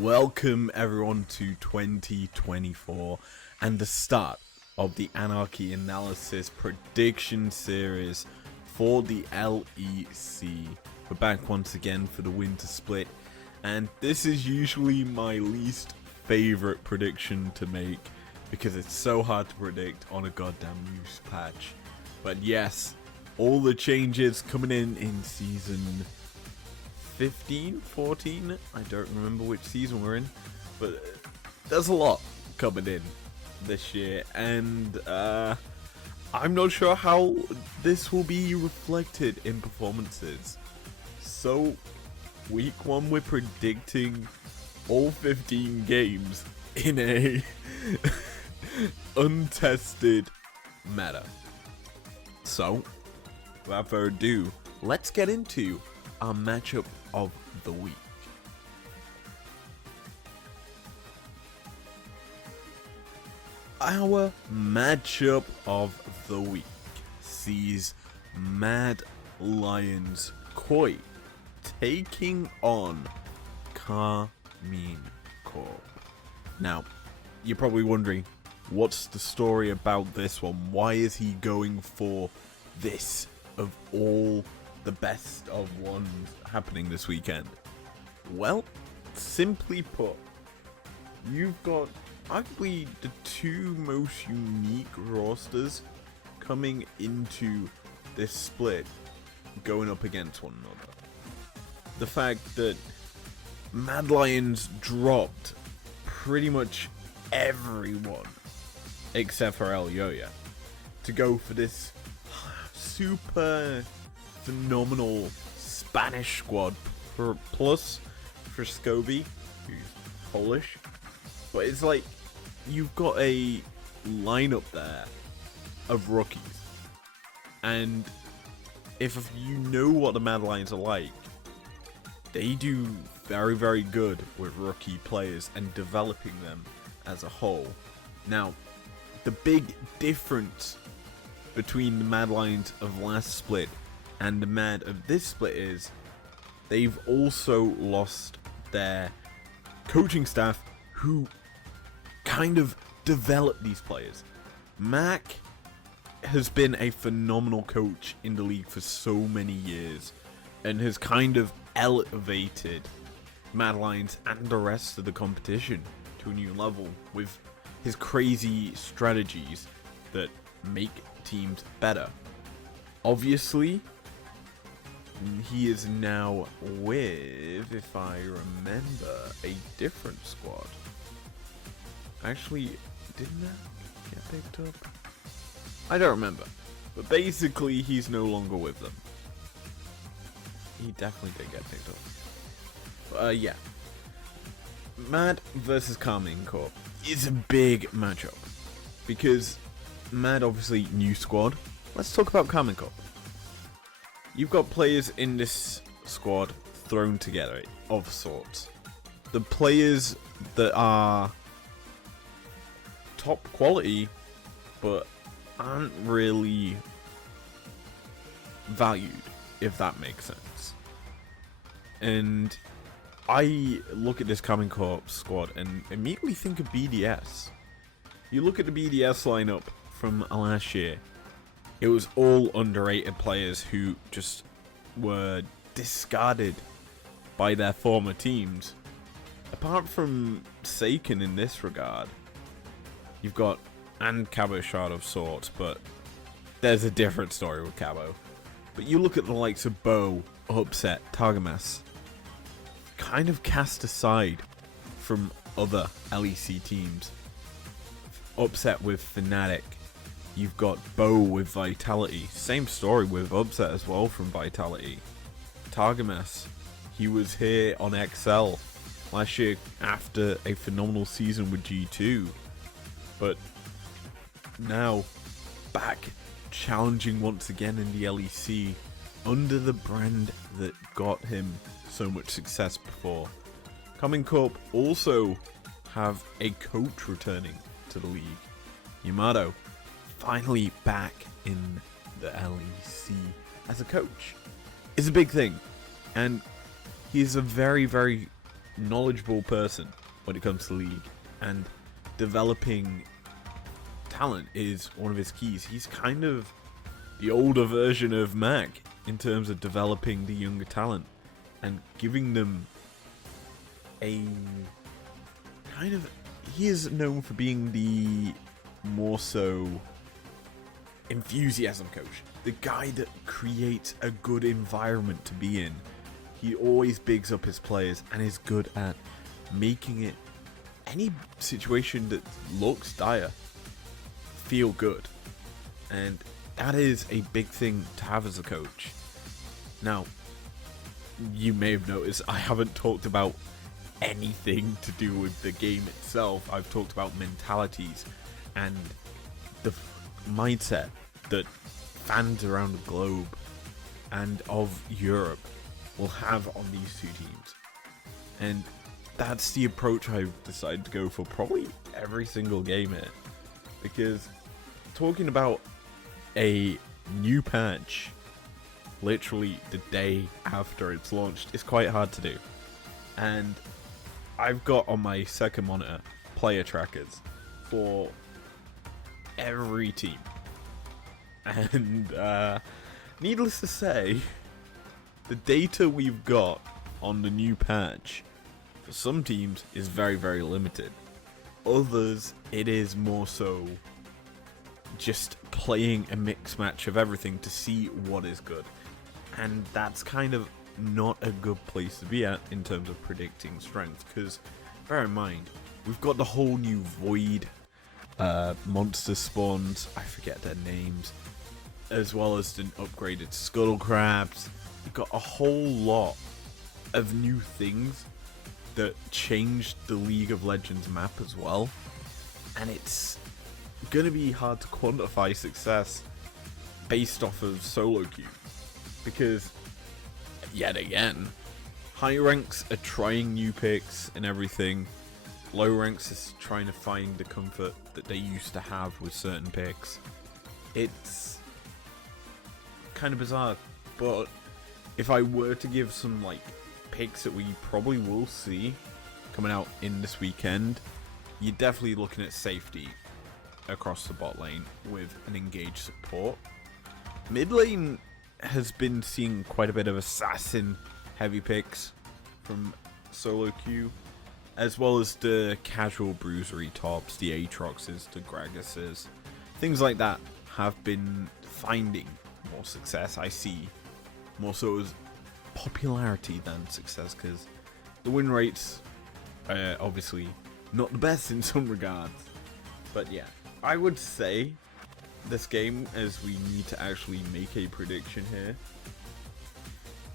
Welcome everyone to 2024 and the start of the Anarchy Analysis prediction series for the LEC. We're back once again for the winter split, and this is usually my least favorite prediction to make because it's so hard to predict on a goddamn news patch. But yes, all the changes coming in season 15, 14, I don't remember which season we're in, but there's a lot coming in this year, and I'm not sure how this will be reflected in performances. So, week 1 we're predicting all 15 games in a untested meta. So, without further ado, let's get into our matchup of the week. Our matchup of the week sees Mad Lions Koi taking on Carmine Corp. Now, you're probably wondering, what's the story about this one? Why is he going for this of all the best of ones happening this weekend? Well, simply put, you've got arguably the two most unique rosters coming into this split going up against one another. The fact that Mad Lions dropped pretty much everyone except for El Yoya to go for this super phenomenal Spanish squad plus Friscovi, who's Polish. But it's like you've got a lineup there of rookies, and if you know what the Mad Lions are like, they do very, very good with rookie players and developing them as a whole. Now, the big difference between the Mad Lions of last split and the Mad of this split is they've also lost their coaching staff who kind of developed these players. Mac has been a phenomenal coach in the league for so many years and has kind of elevated Mad Lions and the rest of the competition to a new level with his crazy strategies that make teams better. Obviously, he is now with, if I remember, a different squad. Actually, didn't that get picked up? I don't remember. But basically, he's no longer with them. He definitely did get picked up. Yeah. Mad versus Carmine Corp is a big matchup. Because Mad, obviously, new squad. Let's talk about Carmine Corp. You've got players in this squad thrown together of sorts. The players that are top quality but aren't really valued, if that makes sense. And I look at this Carmine Corp squad and immediately think of BDS. You look at the BDS lineup from last year, it was all underrated players who just were discarded by their former teams. Apart from Seiken in this regard, you've got and Cabo Shard of sorts, but there's a different story with Cabo. But you look at the likes of Bo, Upset, Targamas, kind of cast aside from other LEC teams. Upset with Fnatic. You've got Bo with Vitality. Same story with Upset as well from Vitality. Targamas, he was here on XL last year after a phenomenal season with G2. But now back challenging once again in the LEC under the brand that got him so much success before. Carmine Corp also have a coach returning to the league. Yamato finally back in the LEC as a coach is a big thing, and he's a very, very knowledgeable person when it comes to League, and developing talent is one of his keys. He's kind of the older version of Mac in terms of developing the younger talent and giving them a kind of... He is known for being the more so enthusiasm coach, the guy that creates a good environment to be in. He always bigs up his players and is good at making it, any situation that looks dire, feel good. And that is a big thing to have as a coach. Now, you may have noticed I haven't talked about anything to do with the game itself. I've talked about mentalities and the mindset that fans around the globe and of Europe will have on these two teams. And that's the approach I've decided to go for probably every single game here. Because talking about a new patch literally the day after it's launched is quite hard to do. And I've got on my second monitor player trackers for every team. And needless to say, the data we've got on the new patch for some teams is very, very limited. Others, it is more so just playing a mix match of everything to see what is good. And that's kind of not a good place to be at in terms of predicting strength, because bear in mind, we've got the whole new Void monster spawns, I forget their names, as well as the upgraded Scuttle Crabs. We've got a whole lot of new things that changed the League of Legends map as well, and it's gonna be hard to quantify success based off of solo queue, because yet again, high ranks are trying new picks and everything. Low ranks is trying to find the comfort that they used to have with certain picks. It's kind of bizarre, but if I were to give some like picks that we probably will see coming out in this weekend, you're definitely looking at safety across the bot lane with an engaged support. Mid lane has been seeing quite a bit of assassin heavy picks from solo queue, as well as the casual bruisery tops, the Aatroxes, the Gragas's, things like that have been finding more success. I see more so as popularity than success, because the win rates are obviously not the best in some regards. But yeah, I would say this game, as we need to actually make a prediction here,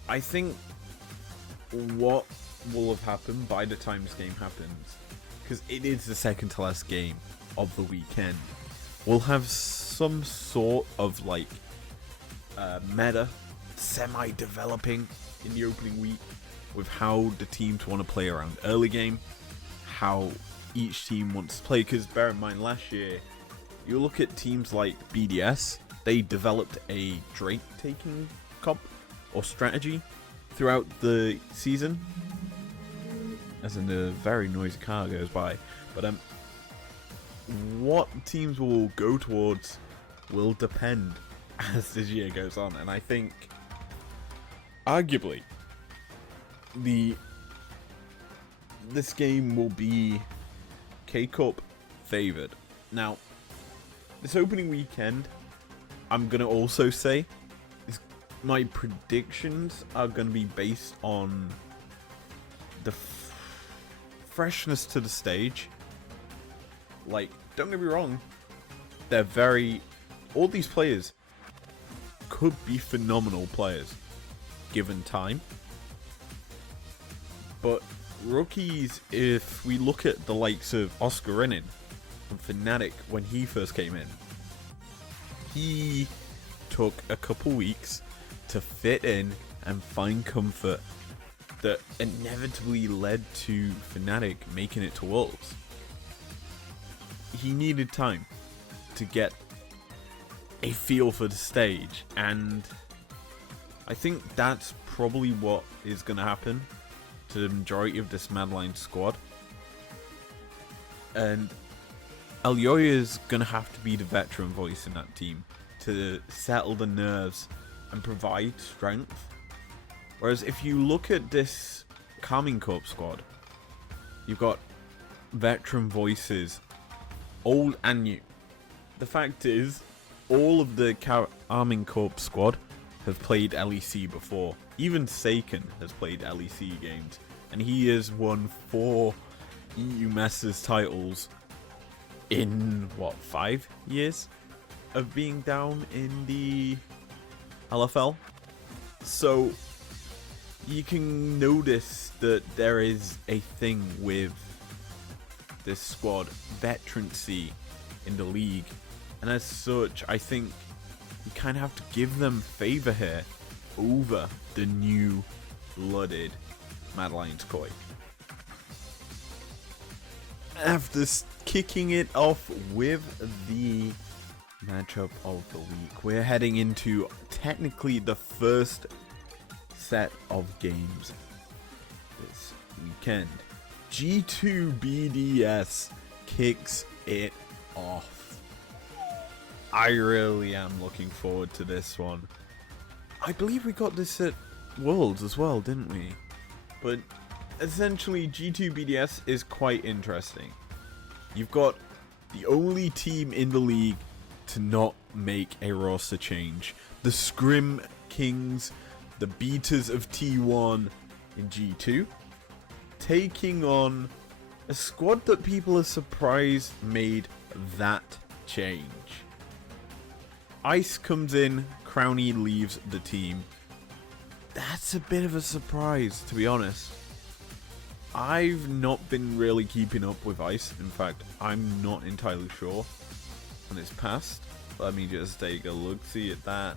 I think what will have happened by the time this game happens, because it is the second to last game of the weekend, we'll have some sort of like meta semi-developing in the opening week with how the teams want to play around early game, how each team wants to play. Because bear in mind, last year you look at teams like BDS, they developed a Drake taking comp or strategy throughout the season, as in a very noisy car goes by. But what teams will go towards will depend as this year goes on, and I think arguably this game will be K-Cup favored. Now, this opening weekend, I'm gonna also say my predictions are gonna be based on the freshness to the stage. Like, don't get me wrong, all these players could be phenomenal players given time, but rookies, if we look at the likes of Oscar Renin from Fnatic when he first came in, he took a couple weeks to fit in and find comfort that inevitably led to Fnatic making it to Worlds. He needed time to get a feel for the stage, and I think that's probably what is going to happen to to the majority of this Mad Lions squad. And Elyoya is going to have to be the veteran voice in that team to settle the nerves and provide strength. Whereas if you look at this Carmine Corp squad, you've got veteran voices, old and new. The fact is, all of the Carmine Corp squad have played LEC before. Even Seiken has played LEC games, and he has won 4 EU Masters titles in, what, 5 years of being down in the LFL? So you can notice that there is a thing with this squad, veterancy in the league, and as such, I think you kind of have to give them favor here over the new blooded Mad Lions Koi. After kicking it off with the matchup of the week, we're heading into technically the first set of games this weekend. G2BDS kicks it off. I really am looking forward to this one. I believe we got this at Worlds as well, didn't we? But essentially, G2BDS is quite interesting. You've got the only team in the league to not make a roster change. The Scrim Kings, the beaters of T1 in G2, taking on a squad that people are surprised made that change. Ice comes in, Crowny leaves the team. That's a bit of a surprise, to be honest. I've not been really keeping up with Ice. In fact, I'm not entirely sure when it's passed. Let me just take a look-see at that.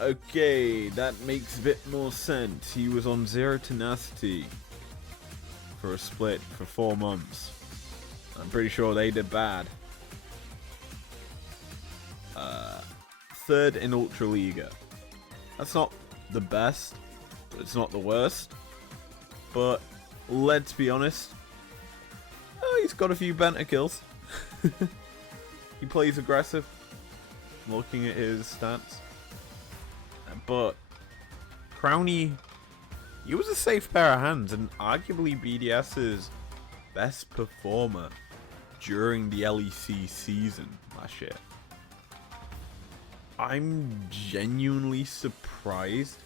Okay, that makes a bit more sense. He was on Zero Tenacity for a split for 4 months. I'm pretty sure they did bad. 3rd in Ultra Liga. That's not the best, but it's not the worst. But let's be honest, he's got a few banter kills. He plays aggressive, looking at his stats. But Crowny, he was a safe pair of hands, and arguably BDS's best performer during the LEC season last year. I'm genuinely surprised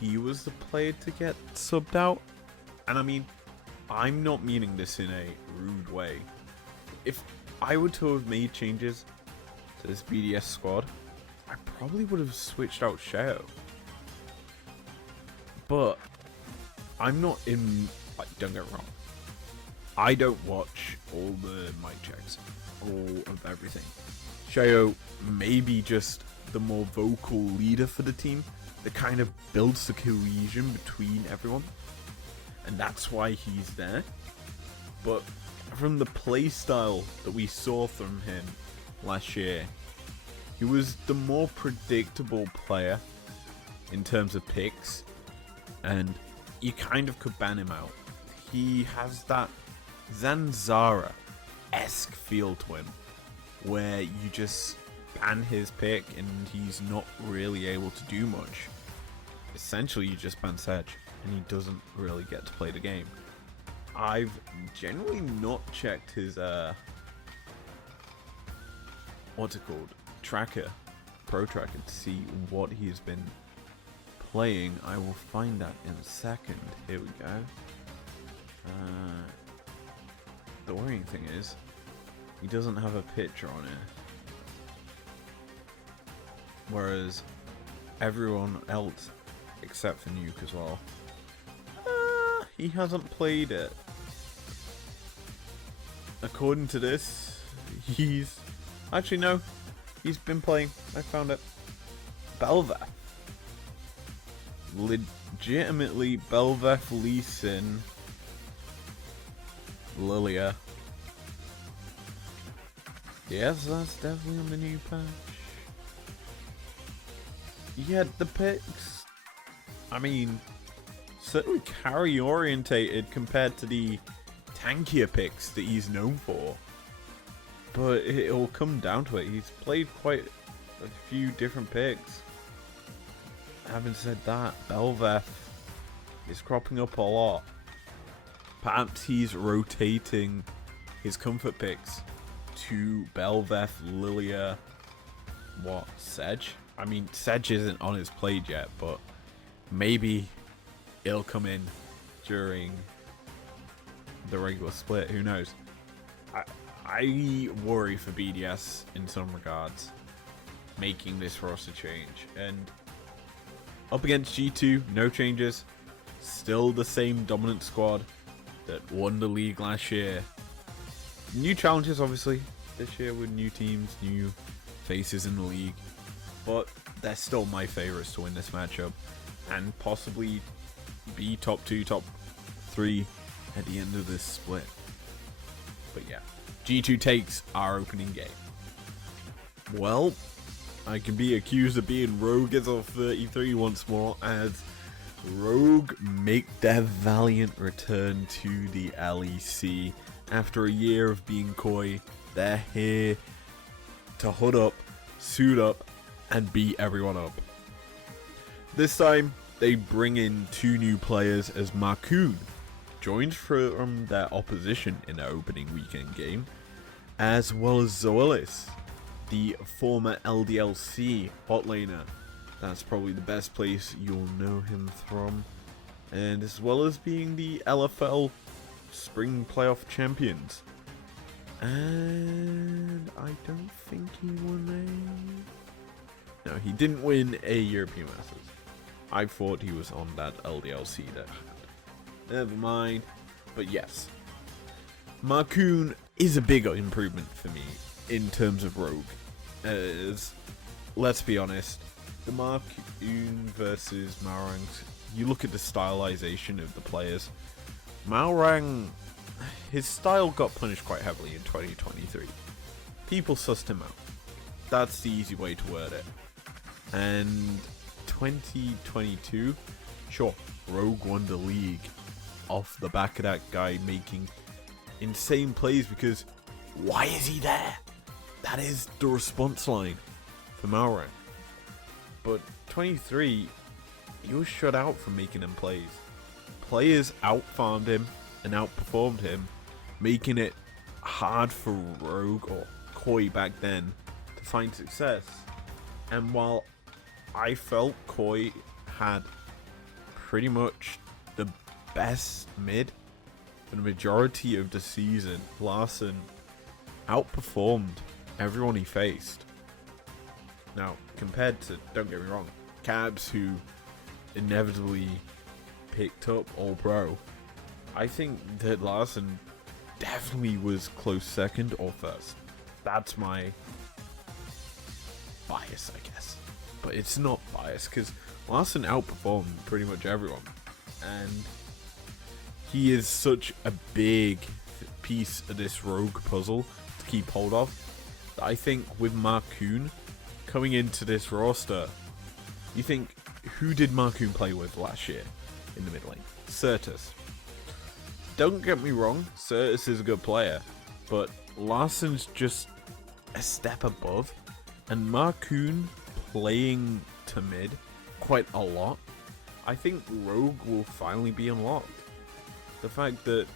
he was the player to get subbed out. And I mean, I'm not meaning this in a rude way. If I were to have made changes to this BDS squad, I probably would have switched out Shao. But I'm not in, like, don't get me wrong, I don't watch all the mic checks, all of everything. Shao may be just the more vocal leader for the team that kind of builds the cohesion between everyone, and that's why he's there. But from the playstyle that we saw from him last year, he was the more predictable player in terms of picks, and you kind of could ban him out. He has that Zanzara-esque feel to him, where you just ban his pick and he's not really able to do much. Essentially, you just ban Sedge and he doesn't really get to play the game. I've generally not checked his what's it called, tracker, pro tracker, to see what he's been playing. I will find that in a second. Here we go. The worrying thing is he doesn't have a picture on it, whereas everyone else except for Nuke as well, he hasn't played it. According to this, he's actually, no, he's been playing. I found it. Belveth, legitimately Belveth, Lee Sin, Lilia. Yes, that's definitely on the new patch. Yeah, the picks, I mean, certainly carry orientated compared to the tankier picks that he's known for. But it'll come down to it. He's played quite a few different picks. Having said that, Belveth is cropping up a lot. Perhaps he's rotating his comfort picks to Belveth, Lilia, Sedge? I mean, Sedge isn't on his plate yet, but maybe it'll come in during the regular split. Who knows? I worry for BDS in some regards, making this roster change. And up against G2, no changes. Still the same dominant squad that won the league last year. New challenges, obviously, this year with new teams, new faces in the league. But they're still my favorites to win this matchup and possibly be top 2, top 3 at the end of this split. But yeah, G2 takes our opening game. Well, I can be accused of being Rogue as of 33 once more, as Rogue make their valiant return to the LEC. After a year of being coy, they're here to hood up, suit up, and beat everyone up. This time, they bring in 2 new players as Marcoon joins from their opposition in their opening weekend game, as well as Zoelis, the former LDLC hot laner. That's probably the best place you'll know him from. And as well as being the LFL Spring Playoff Champions. And I don't think he won a... No, he didn't win a European Masters. I thought he was on that LDLC that had. Never mind. But yes, Marcoon is a bigger improvement for me in terms of Rogue. As, let's be honest, the Marcoon versus Malrang, you look at the stylization of the players. Malrang, his style got punished quite heavily in 2023. People sussed him out. That's the easy way to word it. And 2022, sure, Rogue won the league off the back of that guy making insane plays, because why is he there? That is the response line for Malrang. But 23, he was shut out from making them plays. Players out-farmed him and outperformed him, making it hard for Rogue, or Koi back then, to find success. And while I felt Koi had pretty much the best mid for the majority of the season, Larson outperformed everyone he faced. Now, compared to, don't get me wrong, Cabs, who inevitably picked up All Pro, I think that Larson definitely was close second or first. That's my bias, I guess. But it's not bias, because Larson outperformed pretty much everyone. And he is such a big piece of this Rogue puzzle to keep hold of. I think with Marcoon coming into this roster, you think, who did Marcoon play with last year in the mid lane? Certus. Don't get me wrong, Certus is a good player, but Larson's just a step above, and Marcoon playing to mid quite a lot. I think Rogue will finally be unlocked. The fact that,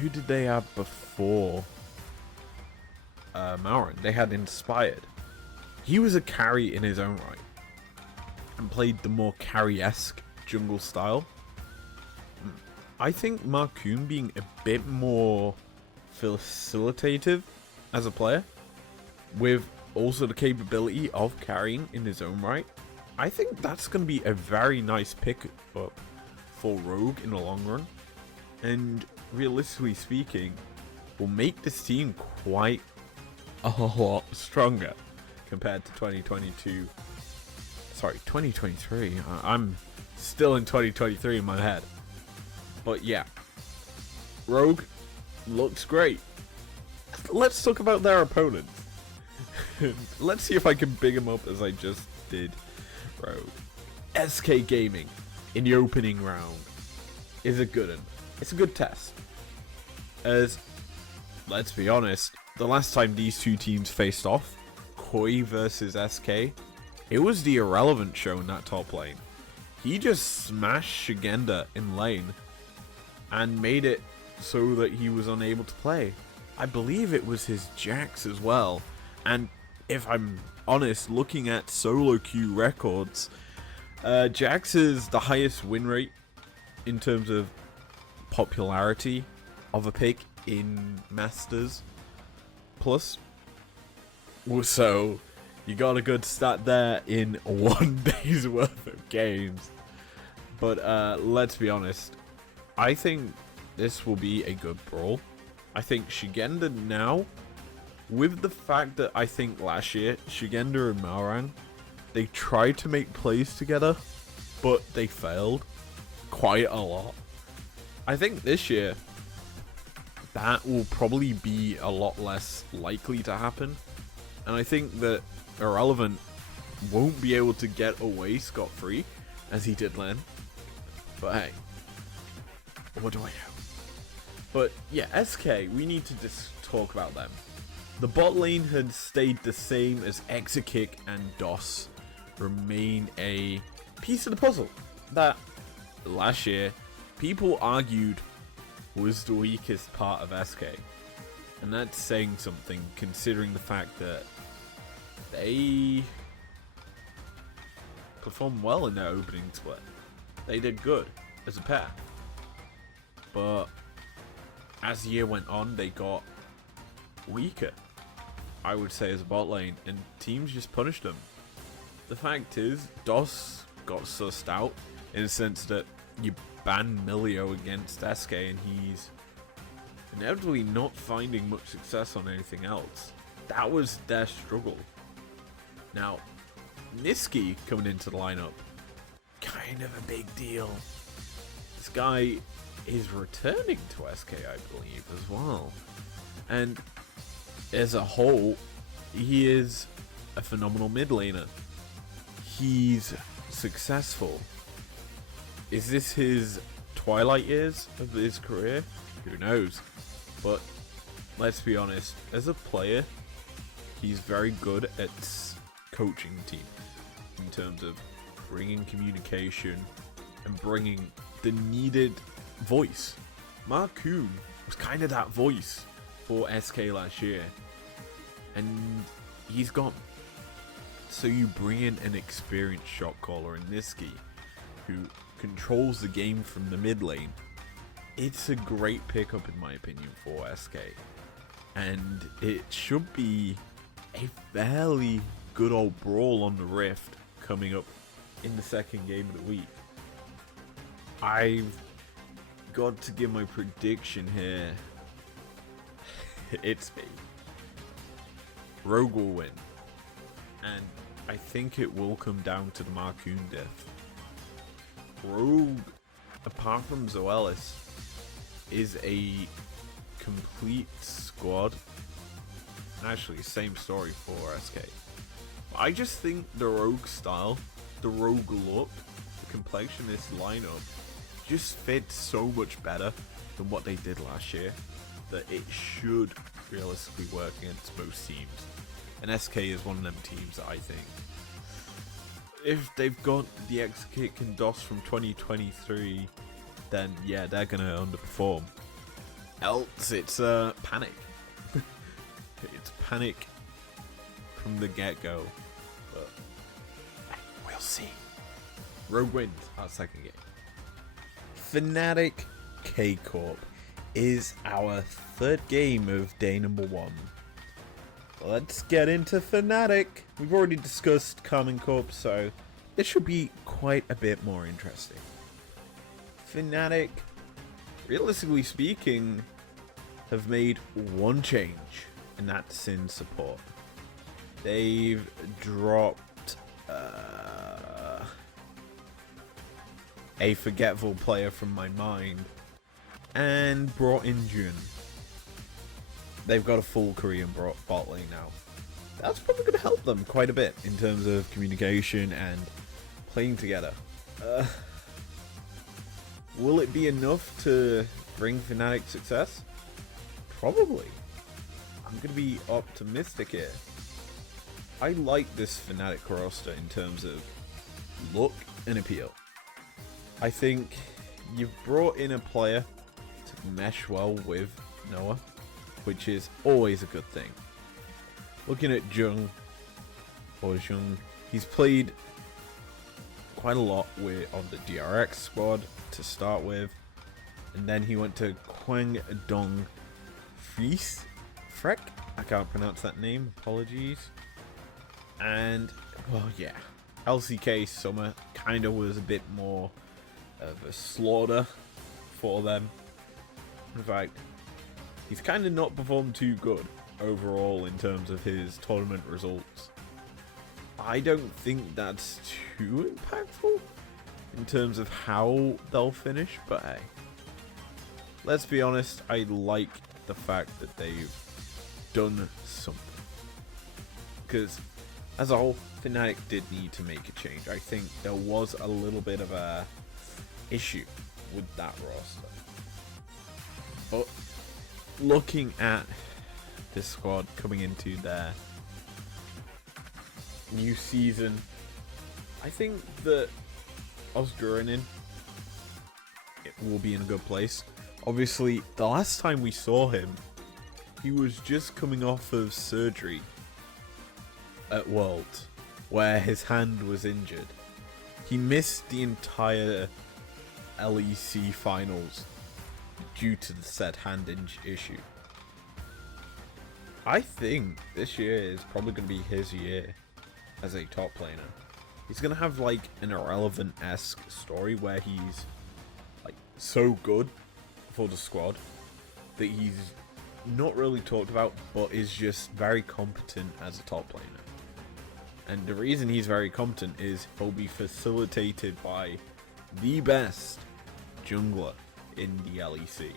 who did they have before Malrang? They had Inspired. He was a carry in his own right and played the more carry-esque jungle style. I think Marcoon being a bit more facilitative as a player, with also the capability of carrying in his own right, I think that's going to be a very nice pick up for Rogue in the long run. And realistically speaking, will make this team quite a lot stronger compared to 2022. Sorry, 2023. I'm still in 2023 in my head. But yeah, Rogue looks great. Let's talk about their opponents. Let's see if I can big them up as I just did Rogue. SK Gaming in the opening round. is a good one. It's a good test. As, let's be honest, the last time these two teams faced off, Koi versus SK, it was the Irrelevant show in that top lane. He just smashed Shigenda in lane and made it so that he was unable to play. I believe it was his Jax as well. And if I'm honest, looking at solo queue records, Jax is the highest win rate in terms of popularity of a pick in Masters Plus. So you got a good stat there in 1 day's worth of games. But let's be honest, I think this will be a good brawl. I think Shigenda now, with the fact that I think last year Shigenda and Malrang, they tried to make plays together, but they failed quite a lot. I think this year that will probably be a lot less likely to happen, and I think that Irrelevant won't be able to get away scot-free as he did then. But hey, what do I know? But yeah, SK, we need to just talk about them. The bot lane had stayed the same as Exakick and DOS remain a piece of the puzzle that last year people argued was the weakest part of SK. And that's saying something considering the fact that they performed well in their opening split. They did good as a pair. But as the year went on, they got weaker, I would say, as a bot lane, and teams just punished them. The fact is, DOS got sussed out in the sense that you ban Milio against SK and he's inevitably not finding much success on anything else. That was their struggle. Now, Niski coming into the lineup, kind of a big deal. This guy is returning to SK, I believe, as well. And as a whole, he is a phenomenal mid laner. He's successful. Is this his twilight years of his career? Who knows? But let's be honest, as a player, he's very good at coaching the team in terms of bringing communication and bringing the needed voice. Marcoon was kind of that voice for SK last year, and he's gone. So you bring in an experienced shot caller in Niski, who controls the game from the mid lane. It's a great pickup in my opinion for SK, and it should be a fairly good old brawl on the Rift coming up in the second game of the week. I've got to give my prediction here. It's me. Rogue will win, and I think it will come down to the Marcoon diff. Rogue, apart from Zoelis, is a complete squad. Actually, same story for SK. I just think the Rogue style, the Rogue look, the complexion of this lineup just fits so much better than what they did last year that it should realistically work against most teams. And SK is one of them teams that I think, if they've got the X-Kick and DOS from 2023, then yeah, they're gonna underperform. Else, it's panic. It's panic from the get-go. But we'll see. Rogue wins our second game. Fnatic K-Corp is our third game of day number 1. Let's get into Fnatic. We've already discussed Carmen Corp, so it should be quite a bit more interesting. Fnatic, realistically speaking, have made one change, and that's in support. They've dropped a forgetful player from my mind and brought in Jun. They've got a full Korean bot lane now. That's probably going to help them quite a bit in terms of communication and playing together. Will it be enough to bring Fnatic success? Probably. I'm going to be optimistic here. I like this Fnatic roster in terms of look and appeal. I think you've brought in a player to mesh well with Noah, which is always a good thing. Looking at Jung, he's played quite a lot on the DRX squad to start with, and then he went to Kwangdong Freck. I can't pronounce that name, apologies. And well, yeah, LCK Summer kind of was a bit more of a slaughter for them. In fact, he's kind of not performed too good overall in terms of his tournament results. I don't think that's too impactful in terms of how they'll finish, but hey, let's be honest, I like the fact that they've done something. Because as a whole, Fnatic did need to make a change. I think there was a little bit of a issue with that roster. But looking at this squad coming into their new season, I think that Osgurinen, it will be in a good place. Obviously, the last time we saw him, he was just coming off of surgery at Worlds, where his hand was injured. He missed the entire LEC finals due to the said hand issue. I think this year is probably going to be his year as a top laner. He's going to have like an Irrelevant-esque story where he's like so good for the squad that he's not really talked about, but is just very competent as a top laner. And the reason he's very competent is he'll be facilitated by the best jungler in the LEC.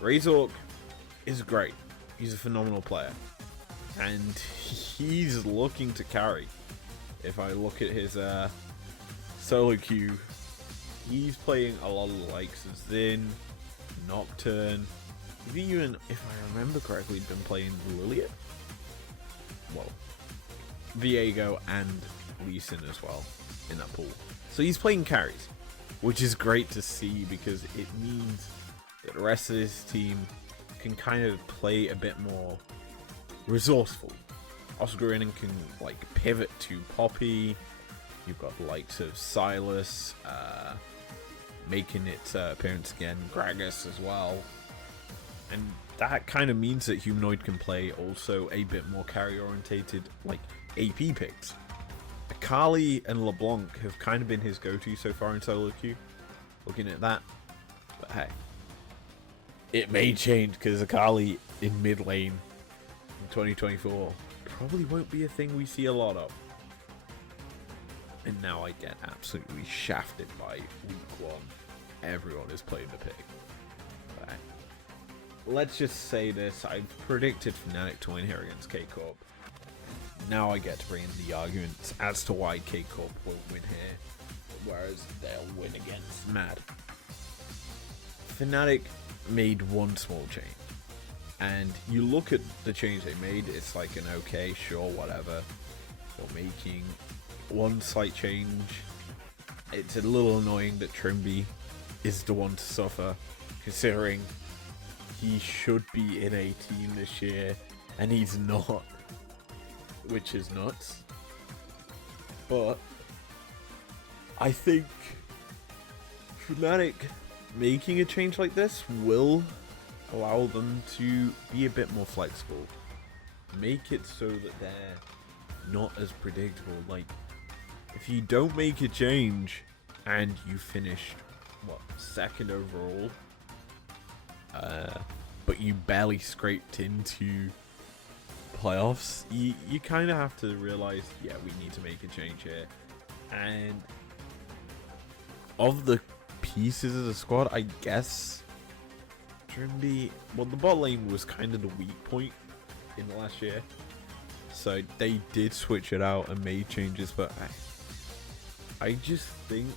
Razork is great. He's a phenomenal player. And he's looking to carry. If I look at his solo queue, he's playing a lot of the likes of Xin, Nocturne. He's even, if I remember correctly, been playing Lilia. Well, Viego and Lee Sin as well in that pool. So he's playing carries, which is great to see because it means that the rest of this team can kind of play a bit more resourceful. Osgurinen can like pivot to Poppy. You've got the likes of Silas making its appearance again, Gragas as well. And that kind of means that Humanoid can play also a bit more carry orientated like AP picks. Akali and LeBlanc have kind of been his go-to so far in solo queue. Looking at that. But hey, it may change because Akali in mid lane in 2024 probably won't be a thing we see a lot of. And now I get absolutely shafted by week one. Everyone is playing the pick. But hey, let's just say this. I've predicted Fnatic to win here against K-Corp. Now I get to bring in the arguments as to why K-Corp won't win here, whereas they'll win against Mad. Fnatic made one small change, and you look at the change they made, it's like an okay, sure, whatever. You're making one slight change. It's a little annoying that Trimby is the one to suffer, considering he should be in a team this year, and he's not. Which is nuts. But I think Fnatic making a change like this will allow them to be a bit more flexible. Make it so that they're not as predictable. Like, if you don't make a change and you finished, what, second overall, but you barely scraped into playoffs, you kind of have to realize, yeah, we need to make a change here. And of the pieces of the squad, I guess Trimby, well, the bot lane was kind of the weak point in the last year, so they did switch it out and made changes. But I just think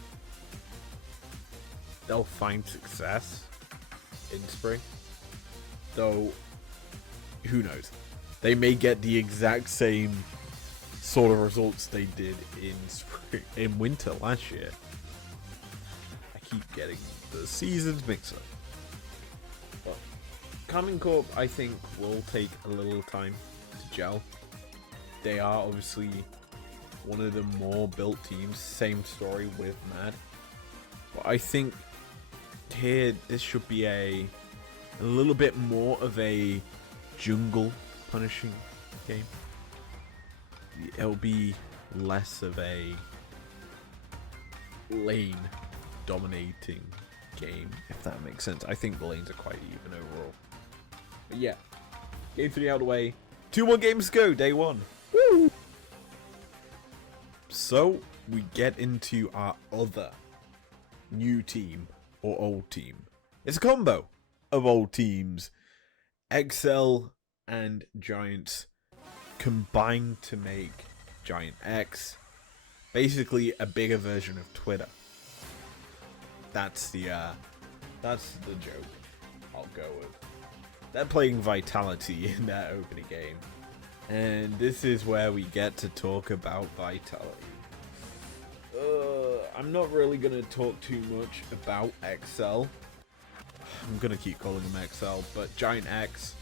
they'll find success in spring. Though, who knows? They may get the exact same sort of results they did in winter last year. I keep getting the seasons mixed up. But Carmine Corp, I think, will take a little time to gel. They are obviously one of the more built teams. Same story with Mad. But I think here this should be a little bit more of a jungle punishing game. It'll be less of a lane dominating game, if that makes sense. I think the lanes are quite even overall. But yeah, game 3 out of the way. 2 more games to go, day 1. Woo! So we get into our other new team or old team. It's a combo of old teams. XL and Giants combined to make Giant X. Basically a bigger version of Twitter. That's the joke I'll go with. They're playing Vitality in their opening game. And this is where we get to talk about Vitality. I'm not really going to talk too much about XL. I'm going to keep calling him XL, but Giant X,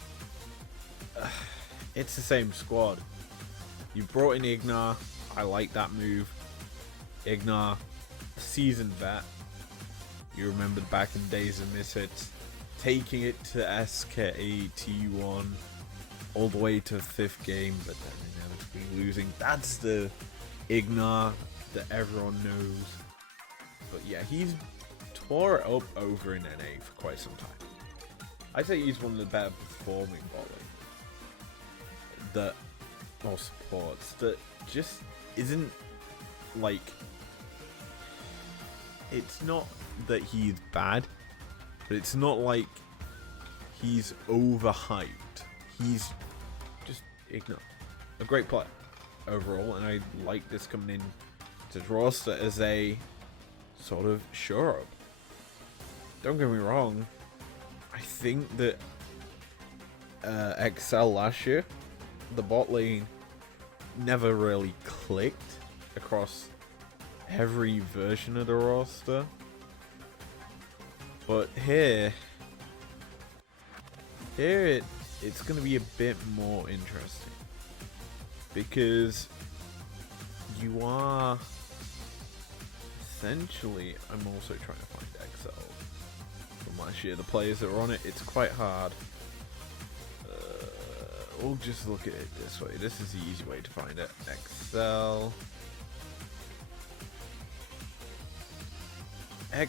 it's the same squad. You brought in Ignar. I like that move. Ignar, seasoned vet. You remember back in days of Misfits, taking it to SKT1 all the way to 5th game, but then inevitably losing. That's the Ignar that everyone knows. But yeah, he's tore it up over in NA for quite some time. I'd say he's one of the better performing bowling that, or supports, that just isn't like, it's not that he's bad, but it's not like he's overhyped. He's just Ignar, a great player overall, and I like this coming in to the roster as a sort of sure up. Don't get me wrong, I think that XL last year, the bot lane never really clicked across every version of the roster. But here it's going to be a bit more interesting, because you are essentially, I'm also trying to find XL from last year, the players that were on it. It's quite hard. We'll just look at it this way. This is the easy way to find it.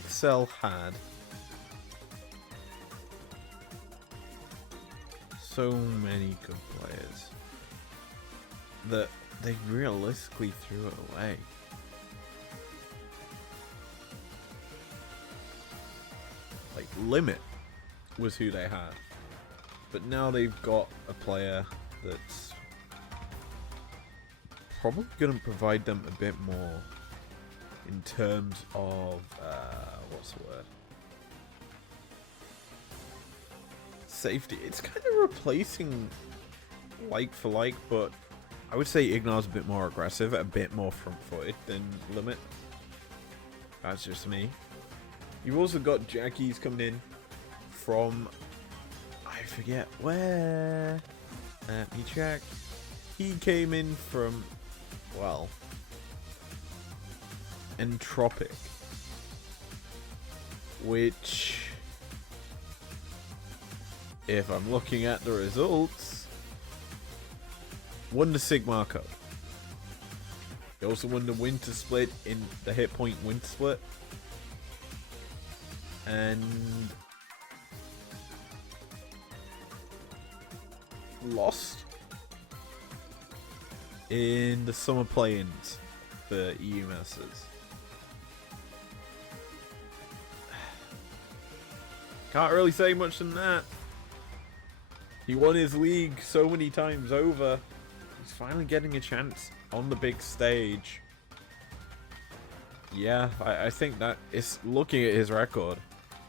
XL had so many good players that they realistically threw it away. Like, Limit was who they had. But now they've got a player that's probably going to provide them a bit more in terms of, what's the word? Safety. It's kind of replacing like for like, but I would say Ignar's a bit more aggressive, a bit more front-footed than Limit. That's just me. You've also got Jackie's coming in from, I forget where. Let me check. He came in from, well, Entropic, which, if I'm looking at the results, won the Sigma Cup. He also won the Winter Split in the Hit Point Winter Split. And lost in the summer play-ins for EU Masters. Can't really say much than that. He won his league so many times over. He's finally getting a chance on the big stage. Yeah, I think that is, looking at his record,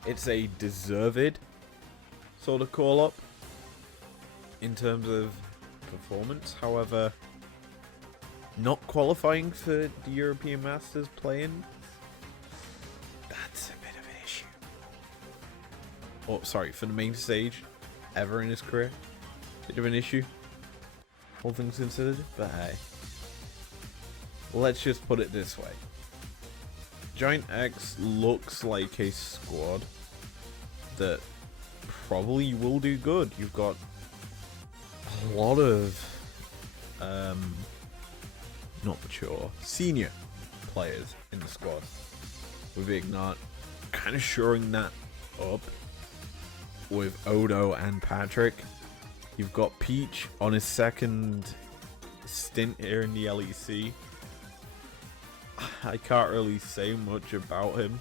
It's a deserved sort of call-up in terms of performance. However, not qualifying for the European Masters playing, that's a bit of an issue. Oh, sorry, for the main stage ever in his career, bit of an issue, all things considered. But hey, let's just put it this way. Giant X looks like a squad that probably will do good. You've got a lot of not mature, senior players in the squad, with Ignat kind of shoring that up with Odo and Patrick. You've got Peach on his second stint here in the LEC. I can't really say much about him,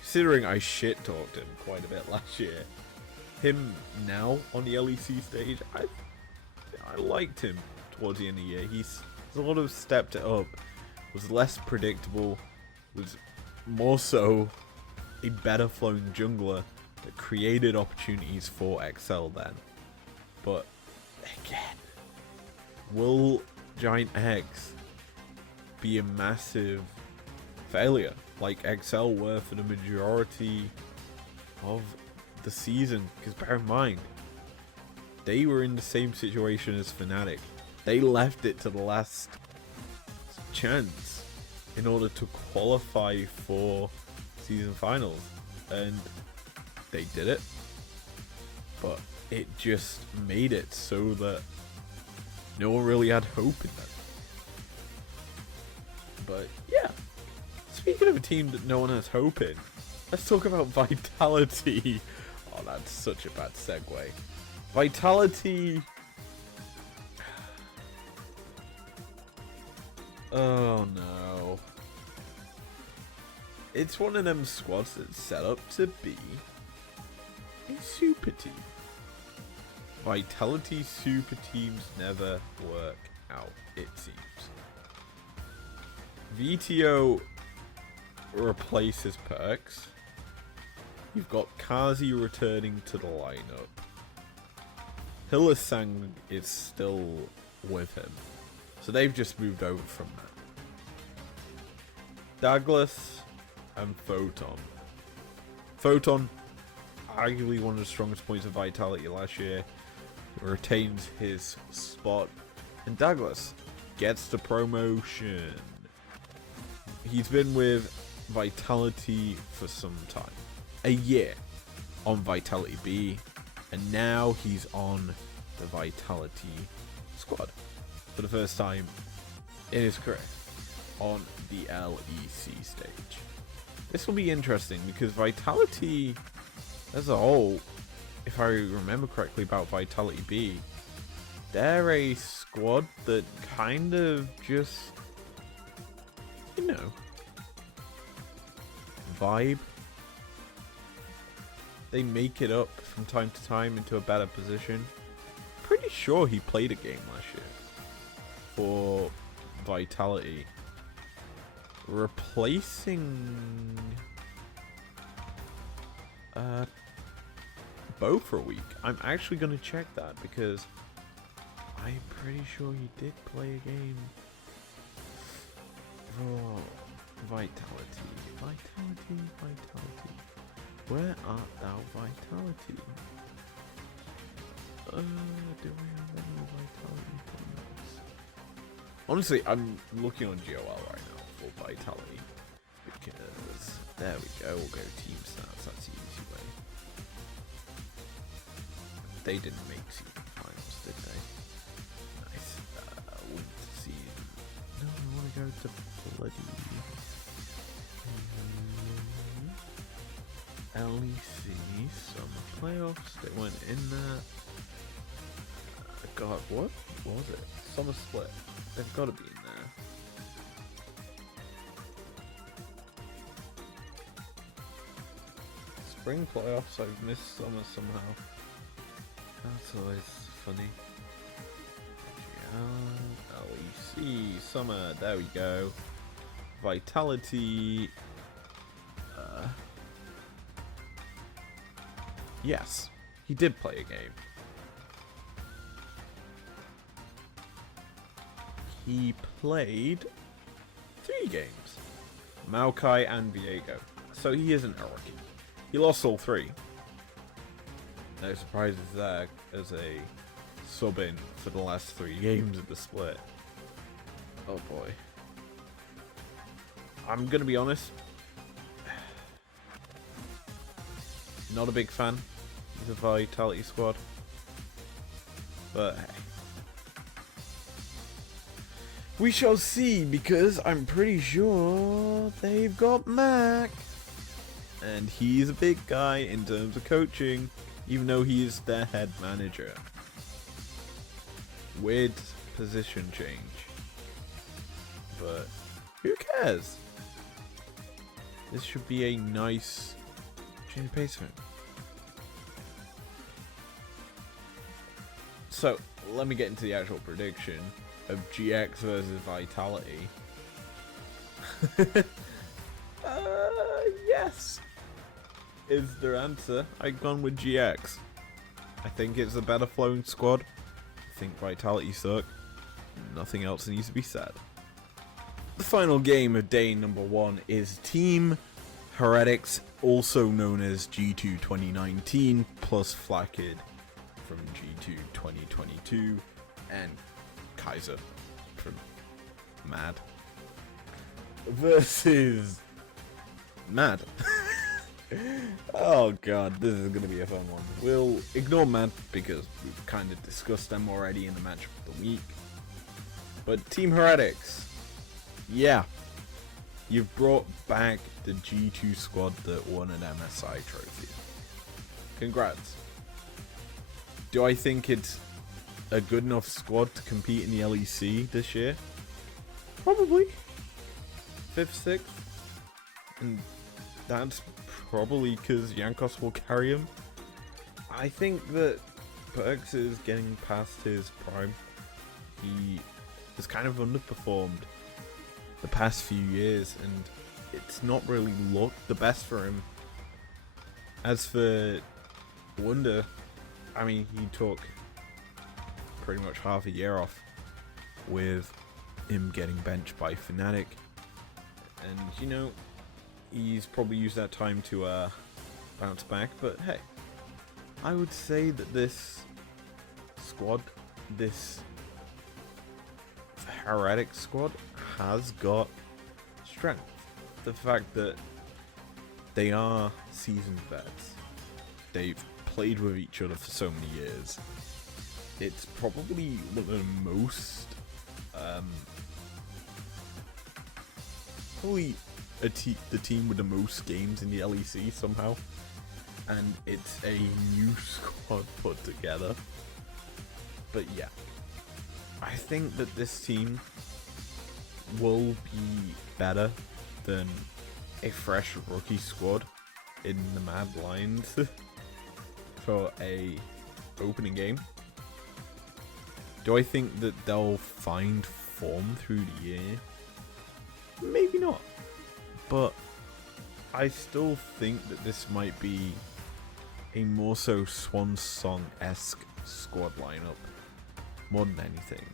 considering I shit-talked him quite a bit last year. Him now on the LEC stage, I liked him towards the end of the year. He's sort of stepped it up, was less predictable, was more so a better flowing jungler that created opportunities for XL then. But again, will Giant X be a massive failure like XL were for the majority of the season? Because bear in mind, they were in the same situation as Fnatic. They left it to the last chance in order to qualify for season finals, and they did it, but it just made it so that no one really had hope in them. But yeah, speaking of a team that no one has hope in, let's talk about Vitality. Oh, that's such a bad segue. Vitality. Oh no. It's one of them squads that's set up to be a super team. Vitality super teams never work out, it seems. VTO replaces Perks. You've got Kazi returning to the lineup. Hylissang is still with him, so they've just moved over from that. Douglas and Photon. Photon, arguably one of the strongest points of Vitality last year, retains his spot, and Douglas gets the promotion. He's been with Vitality for some time, a year on Vitality B, and now he's on the Vitality squad for the first time in his career on the LEC stage. This will be interesting because Vitality as a whole, if I remember correctly about Vitality B, they're a squad that kind of just, you know, vibe. They make it up from time to time into a better position. Pretty sure he played a game last year for Vitality, replacing Bo for a week. I'm actually going to check that because I'm pretty sure he did play a game for Vitality. Vitality. Where art thou, Vitality? Do we have any Vitality points? Honestly, I'm looking on GOL right now for Vitality because there we go. We'll go team stats. That's the easy way. They didn't make season finals, did they? Nice. Winter season. No, I want to go to bloody LEC summer playoffs. They went in there. God, what was it? Summer split. They've got to be in there. Spring playoffs. I've missed summer somehow. That's always funny. LEC summer. There we go. Vitality. Yes, he did play a game. He played 3 games. Maokai and Viego. So he isn't a rookie. He lost all 3. No surprises there as a sub-in for the last 3 games of the split. Oh boy. I'm gonna be honest. Not a big fan of the Vitality squad. But hey. We shall see, because I'm pretty sure they've got Mac. And he's a big guy in terms of coaching, even though he is their head manager. Weird position change. But who cares? This should be a nice change of pace for him. So, let me get into the actual prediction of GX versus Vitality. Yes, is their answer. I've gone with GX. I think it's a better flowing squad. I think Vitality suck. Nothing else needs to be said. The final game of day number 1 is Team Heretics, also known as G2 2019, plus Flackid from G2 2022, and Kaiser from Mad, versus Mad. Oh god, this is going to be a fun one. We'll ignore Mad because we've kind of discussed them already in the match of the week. But Team Heretics, yeah, you've brought back the G2 squad that won an MSI trophy. Congrats. Do I think it's a good enough squad to compete in the LEC this year? Probably. 5th, 6th. And that's probably because Yankos will carry him. I think that Perks is getting past his prime. He has kind of underperformed the past few years, and it's not really looked the best for him. As for Wonder, I mean, he took pretty much half a year off with him getting benched by Fnatic, and you know, he's probably used that time to bounce back. But hey, I would say that this squad, this Heretic squad, has got strength. The fact that they are seasoned vets, they've played with each other for so many years. It's probably one of the most probably the team with the most games in the LEC somehow, and it's a new squad put together. But yeah, I think that this team will be better than a fresh rookie squad in the Mad Lions for a opening game. Do I think that they'll find form through the year? Maybe not. But I still think that this might be a more so Swan Song-esque squad lineup more than anything.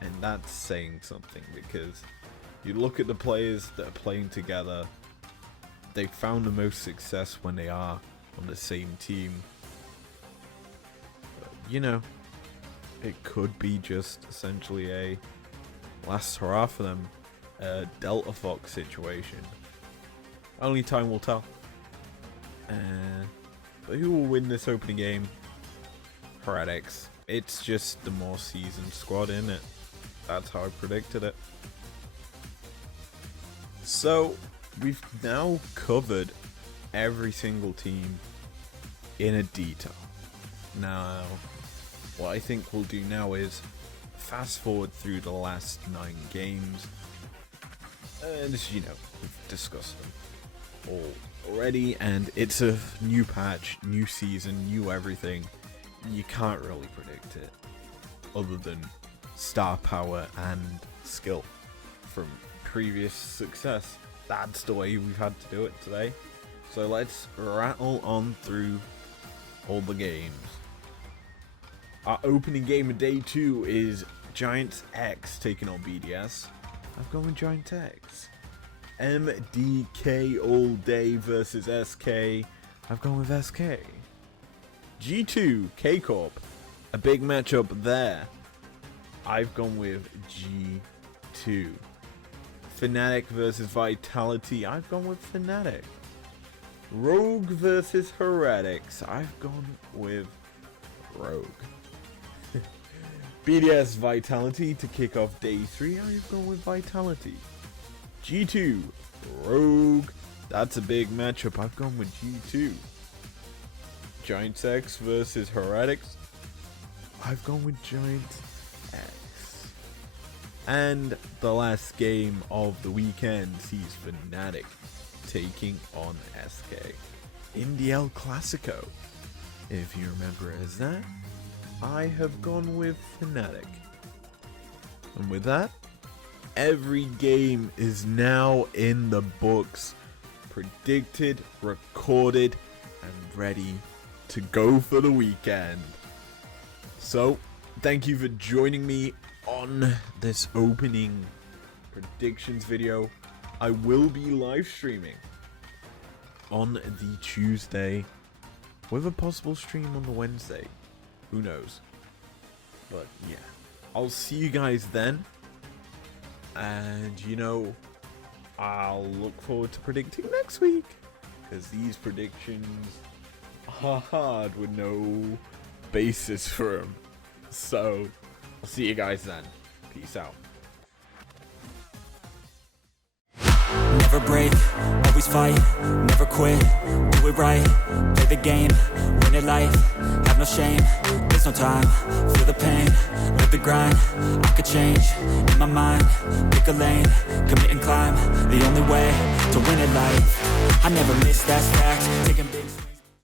And that's saying something, because you look at the players that are playing together, they found the most success when they are on the same team. But, you know, it could be just essentially a last hurrah for them, a Delta Fox situation. Only time will tell. But who will win this opening game? Heretics. It's just the more seasoned squad, isn't it? That's how I predicted it. So, we've now covered every single team in a detail. Now, what I think we'll do now is fast forward through the last 9 games. And you know, we've discussed them all already, and it's a new patch, new season, new everything. You can't really predict it other than star power and skill from previous success. That's the way we've had to do it today. So let's rattle on through all the games. Our opening game of day 2 is Giants X taking on BDS. I've gone with Giants X. MDK all day versus SK. I've gone with SK. G2 K Corp. A big matchup there. I've gone with G2. Fnatic versus Vitality. I've gone with Fnatic. Rogue versus Heretics. I've gone with Rogue. BDS Vitality to kick off day 3. I've gone with Vitality. G2 Rogue. That's a big matchup. I've gone with G2. Giants X versus Heretics. I've gone with Giants X. And the last game of the weekend sees Fnatic taking on SK in the El Clasico. If you remember it as that, I have gone with Fnatic. And with that, every game is now in the books, predicted, recorded, and ready to go for the weekend. So, thank you for joining me on this opening predictions video. I will be live streaming on the Tuesday with a possible stream on the Wednesday. Who knows? But yeah, I'll see you guys then. And you know, I'll look forward to predicting next week, because these predictions are hard with no basis for them. So, I'll see you guys then. Peace out. Never break, always fight, never quit, do it right, play the game, win it life, have no shame, there's no time, feel the pain, live the grind, I could change, in my mind, pick a lane, commit and climb, the only way to win it life, I never miss, that's fact, taking big swings.